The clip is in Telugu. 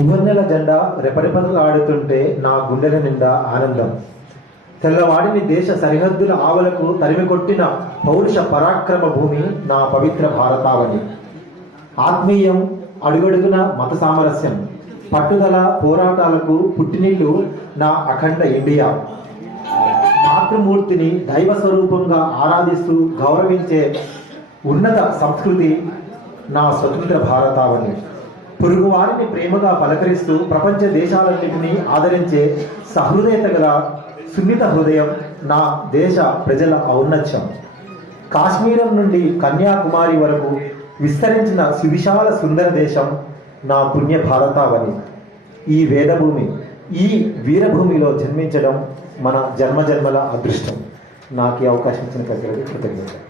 ఉవ్వన్నెల జెండా రెపరెపలాడుతుంటే నా గుండెల నిండా ఆనందం. తెల్లవాడిని దేశ సరిహద్దుల ఆవలకు తరిమికొట్టిన పౌరుష పరాక్రమ భూమి నా పవిత్ర భారతావని. ఆత్మీయం, అడుగడుగున మత సామరస్యం, పట్టుదల పోరాటాలకు పుట్టినిల్లు నా అఖండ ఇండియా. మాతృమూర్తిని దైవ స్వరూపంగా ఆరాధిస్తూ గౌరవించే ఉన్నత సంస్కృతి నా స్వతంత్ర భారతావని. పొరుగువారిని ప్రేమగా పలకరిస్తూ ప్రపంచ దేశాలన్నింటినీ ఆదరించే సహృదయత గల సున్నిత హృదయం నా దేశ ప్రజల ఔన్నత్యం. కాశ్మీరం నుండి కన్యాకుమారి వరకు విస్తరించిన సువిశాల సుందర దేశం నా పుణ్య భారతావని. ఈ వేదభూమి, ఈ వీరభూమిలో జన్మించడం మన జన్మజన్మల అదృష్టం. నాకు ఈ అవకాశం ఇచ్చిన ప్రజలకు కృతజ్ఞతలు.